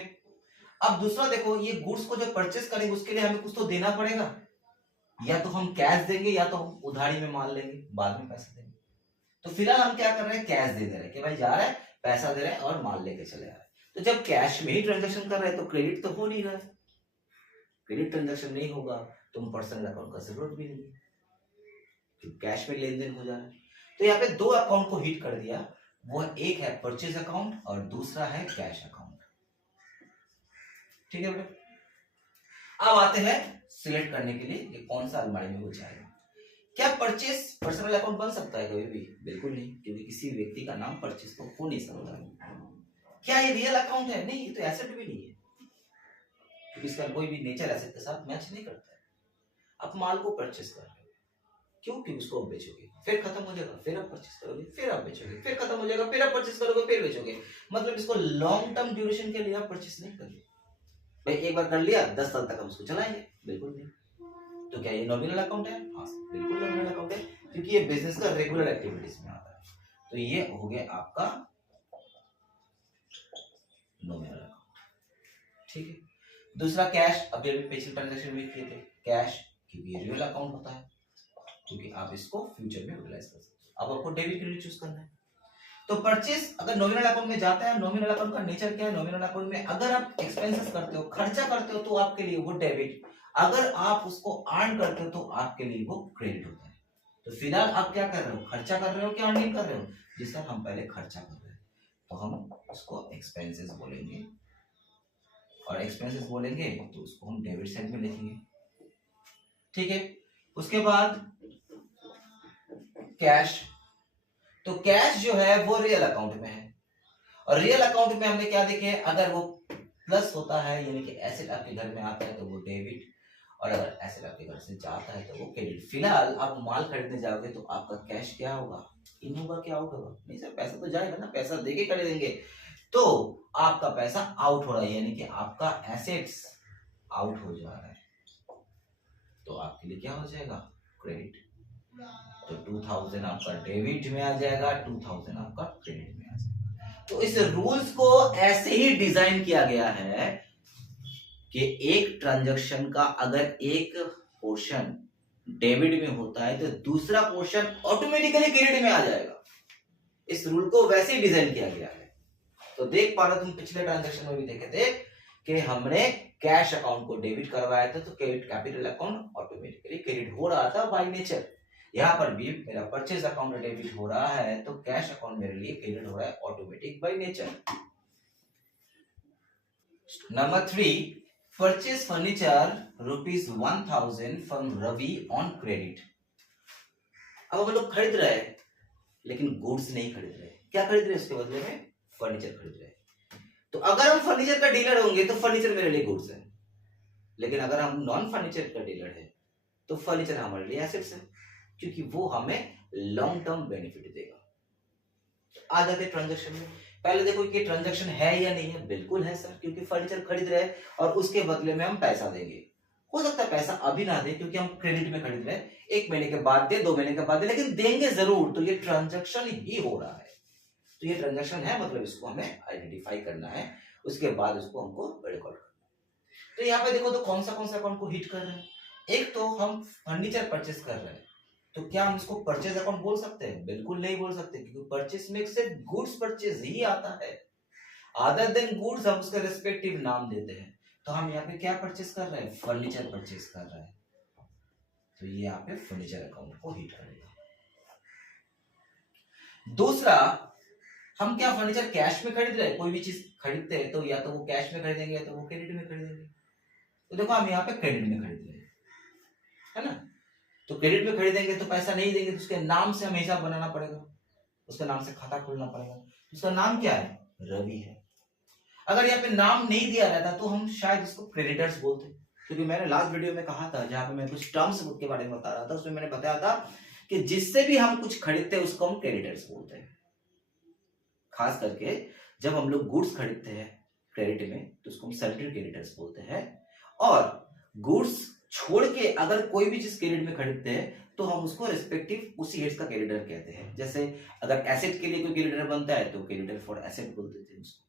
अब दूसरा देखो, ये गुड्स को जब परचेस करेंगे उसके लिए हमें कुछ तो देना पड़ेगा, या तो हम कैश देंगे या तो हम उधारी में माल लेंगे, बाद में पैसा देंगे। तो फिलहाल हम क्या कर रहे हैं? कैश दे दे रहे हैं कि भाई जा रहा है, पैसा दे रहे हैं और माल लेके चले आ रहे हैं। तो जब कैश में ही ट्रांजैक्शन कर रहे हैं तो क्रेडिट तो हो नहीं रहा है। क्रेडिट ट्रांजैक्शन नहीं होगा तो हम पर्सनल अकाउंट का जरूरत भी नहीं है, कैश में लेन देन हो जा रहा है। तो यहाँ पे दो अकाउंट को हिट कर दिया, वो एक है परचेज अकाउंट और दूसरा है कैश अकाउंट। ठीक है बेटा, अब आते हैं सिलेक्ट करने के लिए ये कौन सा अलमारी में हो जाएगा। क्या परचेस पर्सनल अकाउंट बन सकता है कभी भी? बिल्कुल नहीं, क्योंकि किसी व्यक्ति का नाम परचेस तो हो नहीं सकता। क्या ये रियल अकाउंट है? नहीं, ये तो एसेट भी नहीं है, क्योंकि इसका कोई भी नेचर एसेट के साथ मैच नहीं करता है। आप माल को परचेस कर रहे हो, क्यों? क्योंकि उसको आप बेचोगे, फिर खत्म हो जाएगा, फिर आप परचेस करोगे, फिर आप बेचोगे, फिर खत्म हो जाएगा, फिर आप परचेस करोगे, फिर बेचोगे। मतलब इसको लॉन्ग टर्म ड्यूरेशन के लिए आप परचेस नहीं करोगे। भाई एक बार कर लिया 10 साल तक हम उसको चलाएंगे? बिल्कुल नहीं। तो क्या ये नॉमिनल अकाउंट है? हाँ बिल्कुल नॉमिनल अकाउंट है, क्योंकि ये बिजनेस का रेगुलर एक्टिविटीज में आता है। तो ये हो गया आपका नॉमिनल अकाउंट। ठीक है, दूसरा कैश, अभी अभी पिछले ट्रांजैक्शन में किए थे कैश, क्योंकि ये रियल अकाउंट होता है, क्योंकि आप इसको फ्यूचर में यूटिलाइज कर सकते हो। अब आपको डेबिट क्रेडिट चूज करना है। तो परचेस अगर नॉमिनल अकाउंट में जाता है, नॉमिनल अकाउंट का नेचर क्या है? नॉमिनल अकाउंट में अगर आप एक्सपेंसेस करते हो, खर्चा करते हो, तो आपके लिए वो डेबिट, अगर आप उसको अर्न करते हो तो आपके लिए वो क्रेडिट होता है। तो फिलहाल आप क्या कर रहे हो? खर्चा कर रहे हो कि अर्निंग कर रहे हो? जी सर, हम पहले खर्चा कर रहे हैं, तो हम उसको एक्सपेंसेस बोलेंगे, और एक्सपेंसेस बोलेंगे तो उसको हम डेबिट साइड में लिखेंगे। ठीक है, उसके बाद कैश। तो कैश जो है वो रियल अकाउंट में है, और रियल अकाउंट में हमने क्या देखे, अगर वो प्लस होता है यानी कि एसेट आपके घर में आता है तो वो डेबिट, और अगर एसेट आपके घर से जाता है तो वो क्रेडिट। फिलहाल आप माल खरीदने जाओगे तो आपका कैश क्या होगा? इन होगा कि आउट होगा? नहीं सर, पैसा तो जाएगा ना, पैसा देके खरीदेंगे, तो आपका पैसा आउट हो रहा है, यानी कि आपका एसेट्स आउट हो जा रहा है, तो आपके लिए क्या हो जाएगा? क्रेडिट। तो 2000 आपका डेबिट में आ जाएगा, 2000 आपका क्रेडिट में आ जाएगा। तो इस रूल्स को ऐसे ही डिजाइन किया गया है कि एक ट्रांजैक्शन का अगर एक पोर्शन डेबिट में होता है तो दूसरा पोर्शन ऑटोमेटिकली क्रेडिट में आ जाएगा। इस रूल को वैसे ही डिजाइन किया गया है। तो देख पा रहे तुम पिछले ट्रांजैक्शन में भी देखे थे कि हमने कैश अकाउंट को डेबिट करवाया था, तो credit capital account automatically credit हो रहा था बाय नेचर। यहाँ पर भी मेरा परचेज अकाउंट डेबिट हो रहा है, तो कैश अकाउंट मेरे लिए क्रेडिट हो रहा है automatic by nature. Number 3, purchase furniture ₹1000 from Ravi on credit. अब हम लोग खरीद रहे हैं, लेकिन गुड्स नहीं खरीद रहे। क्या खरीद रहे? उसके बदले में फर्नीचर खरीद रहे। तो अगर हम फर्नीचर का डीलर होंगे तो फर्नीचर मेरे लिए गुड्स है, लेकिन अगर हम नॉन फर्नीचर का डीलर है तो फर्नीचर हमारे लिए एसेट्स है, क्योंकि वो हमें लॉन्ग टर्म बेनिफिट देगा। आ जाते ट्रांजैक्शन में। पहले देखो कि ट्रांजैक्शन है या नहीं है। बिल्कुल है सर, क्योंकि फर्नीचर खरीद रहे हैं और उसके बदले में हम पैसा देंगे। हो सकता है पैसा अभी ना दे, क्योंकि हम क्रेडिट में खरीद रहे हैं, 1 महीने के बाद दे, 2 महीने के बाद दे, लेकिन देंगे जरूर। तो ये ट्रांजैक्शन ही हो रहा है, तो ये ट्रांजैक्शन है, मतलब इसको हमें आइडेंटिफाई करना है, उसके बाद इसको हमको रिकॉर्ड करना है। तो यहाँ पे देखो तो कौन सा अकाउंट को हिट कर रहे हैं। एक तो हम फर्नीचर परचेस कर रहे हैं, तो क्या हम इसको परचेज अकाउंट बोल सकते हैं? बिल्कुल नहीं बोल सकते, क्योंकि परचेस में से गुड्स परचेज ही आता है। अदर देन गुड्स हम उसके रेस्पेक्टिव नाम देते हैं। तो हम यहाँ पे क्या परचेस कर रहे हैं? फर्नीचर परचेस कर रहे हैं, तो ये यहाँ पे फर्नीचर अकाउंट को हिट करेगा। दूसरा, हम क्या फर्नीचर कैश में खरीद रहे हैं? कोई भी चीज खरीदते हैं तो या तो वो कैश में खरीदेंगे या तो वो क्रेडिट में खरीदेंगे। तो देखो हम यहाँ पे क्रेडिट में खरीद रहे हैं, है ना। तो क्रेडिट में खरीदेंगे तो पैसा नहीं देंगे, तो उसके नाम से हमें हिसाब बनाना पड़ेगा, उसके नाम से खाता खोलना पड़ेगा। उसका नाम क्या है? रवि है। अगर यहाँ पे नाम नहीं दिया रहता तो हम शायद इसको क्रेडिटर्स बोलते, क्योंकि मैंने लास्ट वीडियो में कहा था, जहां पे मैं कुछ टर्म्स के बारे में बता रहा था, उसमें मैंने बताया था कि जिससे भी हम कुछ खरीदते हैं उसको हम क्रेडिटर्स बोलते हैं। खास करके जब हम लोग गुड्स खरीदते हैं क्रेडिट में तो उसको हम सैलरी क्रेडिटर्स बोलते हैं, और गुड्स छोड़ के अगर कोई भी चीज क्रेडिट में खरीदते हैं तो हम उसको रिस्पेक्टिव उसी हेड्स का क्रेडिटर कहते हैं। जैसे अगर एसेट के लिए कोई क्रेडिटर बनता है तो क्रेडिटर फॉर एसेट बोलते थे उसको।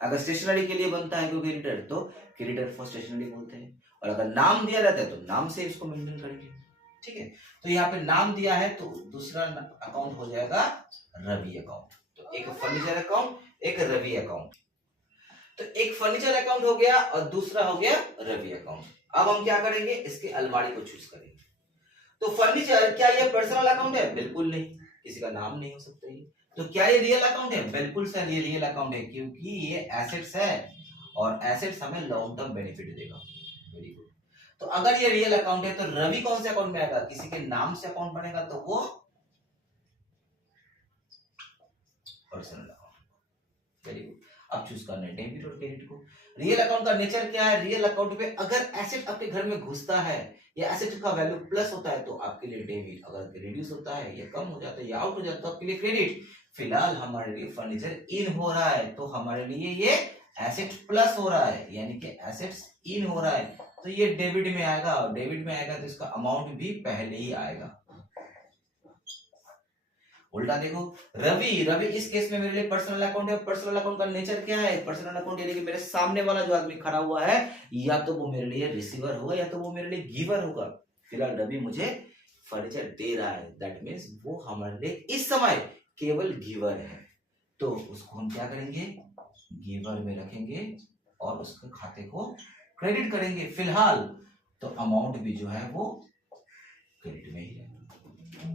अगर स्टेशनरी के लिए बनता है कोई क्रेडिटर तो क्रेडिटर फॉर स्टेशनरी बोलते हैं, और अगर नाम दिया रहता है तो नाम से उसको मेंशन करेंगे। ठीक है, तो यहाँ पे नाम दिया है तो दूसरा अकाउंट हो जाएगा रवि अकाउंट। तो एक फर्नीचर अकाउंट, एक रवि अकाउंट। तो एक फर्नीचर अकाउंट हो गया और दूसरा हो गया रवि अकाउंट। अब हम क्या करेंगे, इसके अलमारी को चूज करेंगे। तो फर्नीचर, क्या ये पर्सनल अकाउंट है? बिल्कुल नहीं, किसी का नाम नहीं हो सकता ये। तो क्या ये रियल अकाउंट है? बिल्कुल सर ये रियल अकाउंट है, क्योंकि ये एसेट्स है और एसेट्स हमें लॉन्ग टर्म बेनिफिट देगा। Very good. तो अगर ये रियल अकाउंट है तो रवि कौन से अकाउंट में आएगा? किसी के नाम से अकाउंट बनेगा तो वो पर्सनल अकाउंट। Very good. अब चूज करना है डेबिट और क्रेडिट को। रियल अकाउंट का नेचर क्या है? रियल अकाउंट पे अगर एसेट आपके घर में घुसता है या एसेट का वैल्यू प्लस होता है तो आपके लिए डेबिट, अगर रिड्यूस होता है या कम हो जाता है या आउट हो जाता है तो आपके लिए क्रेडिट। फिलहाल हमारे लिए फर्नीचर इन हो रहा है तो हमारे लिए ये एसेट प्लस हो रहा है, यानी कि एसेट्स इन हो रहा है तो ये डेबिट में आएगा। और डेबिट में आएगा तो इसका अमाउंट भी पहले ही आएगा। उल्टा देखो, रवि इस केस में मेरे लिए पर्सनल अकाउंट है। पर्सनल अकाउंट का नेचर क्या है? पर्सनल अकाउंट यानी कि मेरे सामने वाला जो आदमी खड़ा हुआ है या तो वो मेरे लिए रिसीवर होगा या तो वो मेरे लिए गिवर होगा। फिलहाल रवि मुझे फर्नीचर दे रहा है, दैट मीन्स वो हमारे लिए इस समय केवल गिवर है। तो उसको हम क्या करेंगे? गिवर में रखेंगे और उसके खाते को क्रेडिट करेंगे फिलहाल। तो अमाउंट भी जो है वो क्रेडिट में ही है।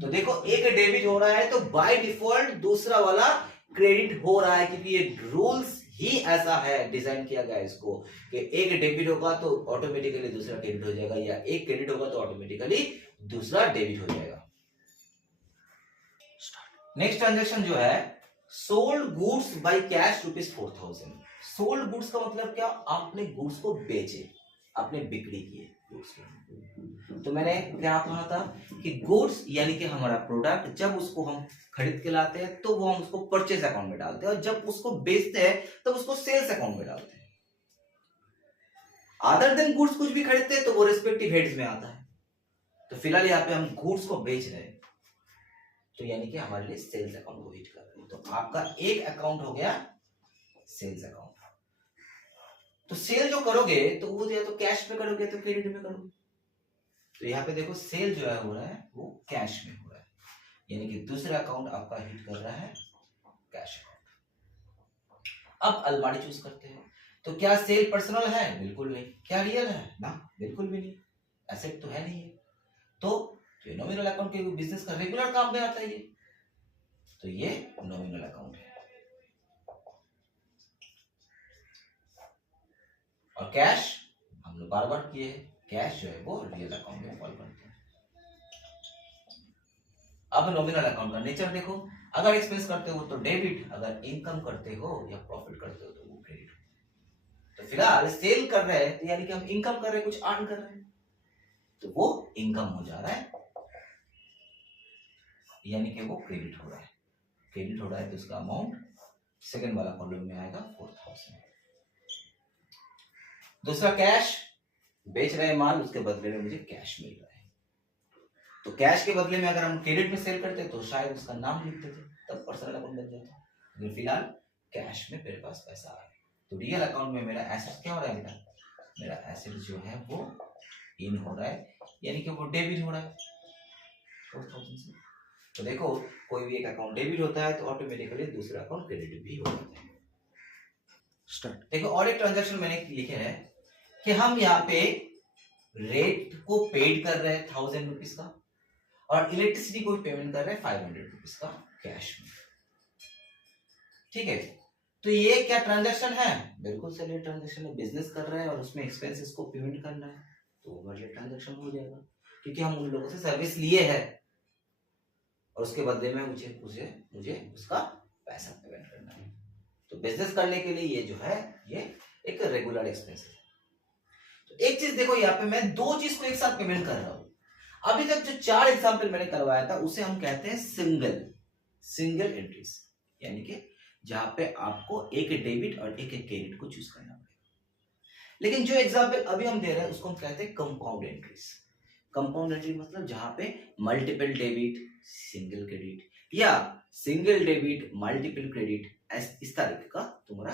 तो देखो, एक डेबिट हो रहा है तो बाय डिफॉल्ट दूसरा वाला क्रेडिट हो रहा है, क्योंकि ये रूल्स ही ऐसा है, डिजाइन किया गया है इसको कि एक डेबिट होगा तो ऑटोमेटिकली दूसरा क्रेडिट हो जाएगा, या एक क्रेडिट होगा तो ऑटोमेटिकली दूसरा डेबिट हो जाएगा। नेक्स्ट ट्रांजैक्शन जो है, sold goods by cash ₹4000। Sold goods का मतलब क्या? आपने गुड्स को बेचे, आपने बिक्री किए गुड्स की। तो मैंने क्या कहा था कि गुड्स यानी कि हमारा प्रोडक्ट, जब उसको हम खरीद के लाते हैं तो वो हम उसको परचेज अकाउंट में डालते हैं, और जब उसको बेचते हैं तब तो उसको सेल्स अकाउंट में डालते हैं। अदर देन गुड्स कुछ भी खरीदते हैं तो वो रिस्पेक्टिव हेड्स में आता है। तो फिलहाल यहाँ पे हम गुड्स को बेच रहे हैं तो यानी कि हमारे लिए सेल्स अकाउंट को हिट कर रहे हैं। तो आपका एक अकाउंट हो गया सेल्स अकाउंट। तो सेल जो करोगे तो वो या तो कैश में करोगे तो क्रेडिट में करोगे। तो यहाँ पे देखो, सेल जो है हो रहा है वो कैश में हो रहा है, यानी कि दूसरा अकाउंट आपका हिट कर रहा है कैश अकाउंट। अब अलमारी चूज करते हैं। तो क्या सेल पर्सनल है? बिल्कुल नहीं। क्या रियल है? ना, बिल्कुल भी नहीं, एसेट तो है नहीं है। तो ये नॉमिनल अकाउंट के बिजनेस का रेगुलर काम में आता है ये, तो ये नॉमिनल अकाउंट है। और कैश हम लोग बार बार किए हैं, कैश जो है वो रियल अकाउंट में फॉल करते हैं। अब नॉमिनल अकाउंट का नेचर देखो, अगर एक्सपेंस करते हो तो डेबिट, अगर इनकम करते हो या प्रॉफिट करते हो तो वो क्रेडिट। तो फिलहाल सेल कर रहे हैं तो यानी कि हम इनकम कर रहे हैं, कुछ अर्न कर रहे हैं, तो वो इनकम हो जा रहा है, यानी कि वो क्रेडिट हो रहा है। क्रेडिट हो रहा है तो उसका अमाउंट सेकंड वाला कॉलम में आएगा 4000। दूसरा कैश, बेच रहे माल, उसके बदले में मुझे कैश मिल रहा है। तो कैश के बदले में अगर हम क्रेडिट में सेल करते तो शायद उसका नाम लिख देते, तब पर्सनल अकाउंट बन जाता। लेकिन फिलहाल कैश में मेरे पास पैसा आ रहा है, तो रियल अकाउंट में मेरा एसेट क्या हो रहा है? मेरा एसेट जो है वो इन हो रहा है, यानी कि वो डेबिट हो रहा है 4000 से। तो देखो, कोई भी एक अकाउंट डेबिट होता है तो ऑटोमेटिकली दूसरा अकाउंट क्रेडिट भी हो जाता है। स्टार्ट। देखो, और एक ट्रांजैक्शन मैंने लिखे है कि हम यहाँ पे रेट को पेड कर रहे हैं 1000 रुपीज का, और इलेक्ट्रिसिटी को पेमेंट कर रहे हैं 500 रुपीज का कैश में। ठीक है, तो ये क्या ट्रांजैक्शन है? बिल्कुल सही ट्रांजैक्शन है। बिजनेस कर रहे हैं और उसमें एक्सपेंसेस को पेमेंट करना है, तो हमारे ट्रांजैक्शन हो जाएगा, क्योंकि हम उन लोगों से सर्विस लिए हैं और उसके बदले में मुझे उसका पैसा पेमेंट करना है। तो बिजनेस करने के लिए ये जो है ये एक रेगुलर एक्सपेंस है। तो एक चीज देखो, यहाँ पे मैं दो चीज को एक साथ पेमेंट कर रहा हूं। अभी तक जो 4 एग्जाम्पल मैंने करवाया था उसे हम कहते हैं सिंगल एंट्रीज, यानी कि जहां पे आपको एक डेबिट और एक क्रेडिट को चूज करना पड़ेगा। लेकिन जो एग्जाम्पल अभी हम दे रहे हैं उसको हम कहते हैं कंपाउंड एंट्रीज। कंपाउंड एंट्री मतलब जहां पे मल्टीपल डेबिट सिंगल क्रेडिट, या सिंगल डेबिट मल्टीपल क्रेडिट, इस तरीके का तुम्हारा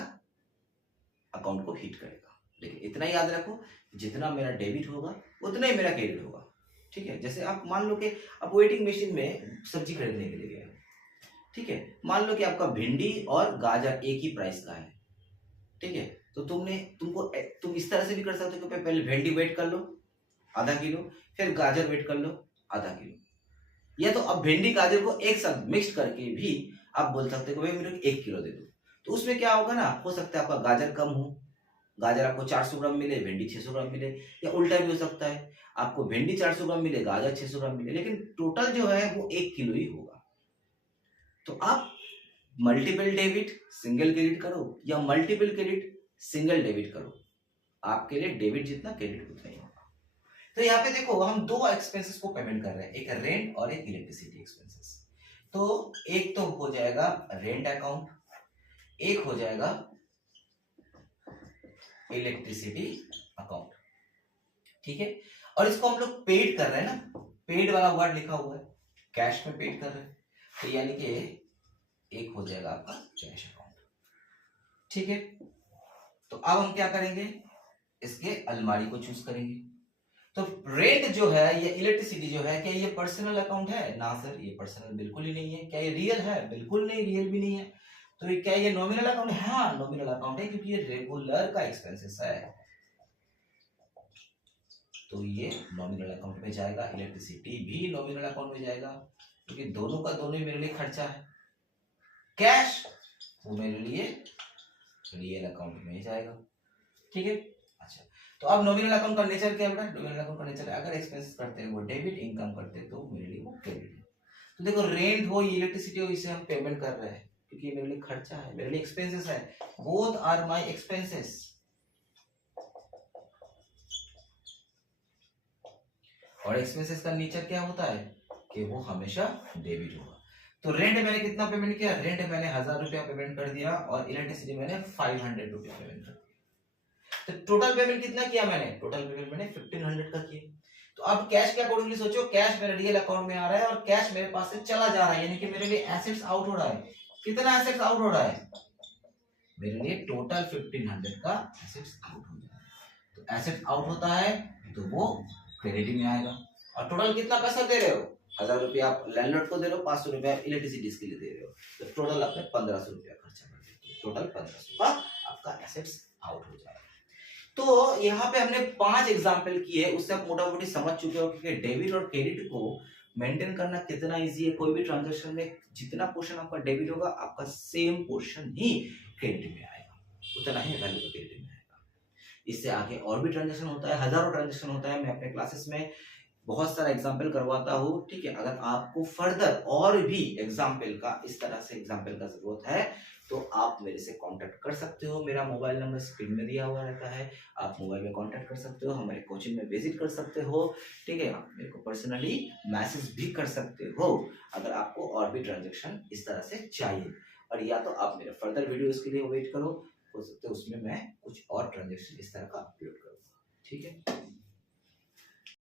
अकाउंट को हिट करेगा। लेकिन इतना याद रखो, जितना मेरा डेबिट होगा उतना ही मेरा क्रेडिट होगा। ठीक है, जैसे आप मान लो कि आप वेटिंग मशीन में सब्जी खरीदने के लिए गए, ठीक है, मान लो कि आपका भिंडी और गाजर एक ही प्राइस का है, ठीक है, तो तुम इस तरह से भी कर सकते हो कि पहले भिंडी वेट कर लो आधा किलो, फिर गाजर वेट कर लो आधा किलो, या तो अब भिंडी गाजर को एक साथ मिक्स करके भी आप बोल सकते हो कि भाई मेरे को 1 किलो दे दो। तो उसमें क्या होगा ना, हो सकता है आपका गाजर कम हो, गाजर आपको 400 ग्राम मिले, भिंडी 600 ग्राम मिले, या उल्टा भी हो सकता है आपको भिंडी 400 ग्राम मिले, गाजर 600 ग्राम मिले, लेकिन टोटल जो है वो 1 किलो ही होगा। तो आप मल्टीपल डेबिट सिंगल क्रेडिट करो या मल्टीपल क्रेडिट सिंगल डेबिट करो, आपके लिए डेबिट जितना क्रेडिट उतना ही होगा। तो यहाँ पे देखो हम दो एक्सपेंसेस को पेमेंट कर रहे हैं, एक रेंट और एक इलेक्ट्रिसिटी एक्सपेंसेस। तो एक तो हो जाएगा रेंट अकाउंट, एक हो जाएगा इलेक्ट्रिसिटी अकाउंट, ठीक है। और इसको हम लोग पेड कर रहे हैं ना, पेड वाला वर्ड लिखा हुआ है, कैश में पेड कर रहे हैं, तो यानी कि एक हो जाएगा आपका कैश अकाउंट, ठीक है। तो अब हम क्या करेंगे, इसके अलमारी को चूज करेंगे। तो रेंट जो है या इलेक्ट्रिसिटी जो है, क्या ये पर्सनल अकाउंट है? ना सर, ये पर्सनल बिल्कुल ही नहीं है। क्या ये रियल है? बिल्कुल नहीं, रियल भी नहीं है। तो क्या ये नॉमिनल अकाउंट है? हाँ, नॉमिनल अकाउंट है, क्योंकि ये रेगुलर का एक्सपेंसेस है, तो ये नॉमिनल अकाउंट में जाएगा। इलेक्ट्रिसिटी भी नॉमिनल अकाउंट में जाएगा, क्योंकि दोनों का दोनों ही मेरे लिए खर्चा है। कैश वो मेरे लिए रियल अकाउंट में जाएगा, ठीक है। अच्छा, तो अब नॉमिनल अकाउंट का नेचर क्या है बेटा? नॉमिनल अकाउंट का नेचर है, अगर एक्सपेंसेस करते हैं वो डेबिट, इनकम करते हैं तो मेरे लिए वो क्रेडिट है। तो देखो, रेंट हो, इलेक्ट्रिसिटी हो, इसे हम पेमेंट कर रहे हैं क्योंकि मेरे लिए खर्चा है, मेरे लिए एक्सपेंसेस है। Both are my expenses. और एक्सपेंसेस का नेचर क्या होता है कि वो हमेशा डेबिट होगा। तो रेंट मैंने कितना पेमेंट किया? रेंट मैंने 1000 रुपया पेमेंट कर दिया, और इलेक्ट्रिसिटी मैंने 500 रुपया पेमेंट कर दिया। तो टोटल पेमेंट कितना किया मैंने? टोटल पेमेंट मैंने 1500 का किया। तो अब कैश के अकॉर्डिंगली सोचो, कैश मेरे रियल अकाउंट में आ रहा है और कैश मेरे पास से चला जा रहा है, यानी कि मेरे लिए एसेट्स आउट हो रहा है। कितना एसेट्स आउट हो रहा है? मेरे लिए टोटल 1500 का एसेट्स आउट हो रहा है। तो एसेट्स आउट होता है तो वो क्रेडिट में आएगा। और टोटल कितना पैसा दे रहे हो? 1000 रुपया आप लैंडलॉर्ड को दे रहे हो, 500 रुपया इलेक्ट्रिसिटी के लिए दे रहे हो, तो टोटल आपने 1500 रुपया खर्चा कर दिया। टोटल 1500 का आपका एसेट्स आउट हो जाएगा। तो यहाँ पे हमने 5 एग्जाम्पल किए, उससे आप मोटा मोटी समझ चुके हो कि डेबिट और क्रेडिट को मेंटेन करना कितना इजी है। कोई भी ट्रांजैक्शन में जितना पोर्शन आपका डेबिट होगा, आपका सेम पोर्शन ही क्रेडिट में आएगा, उतना ही वैल्यू क्रेडिट में आएगा। इससे आगे और भी ट्रांजैक्शन होता है, हजारों ट्रांजैक्शन होता है। मैं अपने क्लासेस में बहुत सारा एग्जाम्पल करवाता हूँ, ठीक है। अगर आपको फर्दर और भी एग्जाम्पल का, इस तरह से एग्जाम्पल का जरूरत है, तो आप मेरे से कांटेक्ट कर सकते हो। मेरा मोबाइल नंबर स्क्रीन में दिया हुआ रहता है, आप मोबाइल में कांटेक्ट कर सकते हो, हमारे कोचिंग में विजिट कर सकते हो, ठीक है। आप मेरे को पर्सनली मैसेज भी कर सकते हो अगर आपको और भी ट्रांजैक्शन इस तरह से चाहिए। और या तो आप मेरे फर्दर वीडियोस के लिए वेट करो, हो सकता है उसमें मैं कुछ और ट्रांजैक्शन इस तरह का अपलोड करूँगा, ठीक है।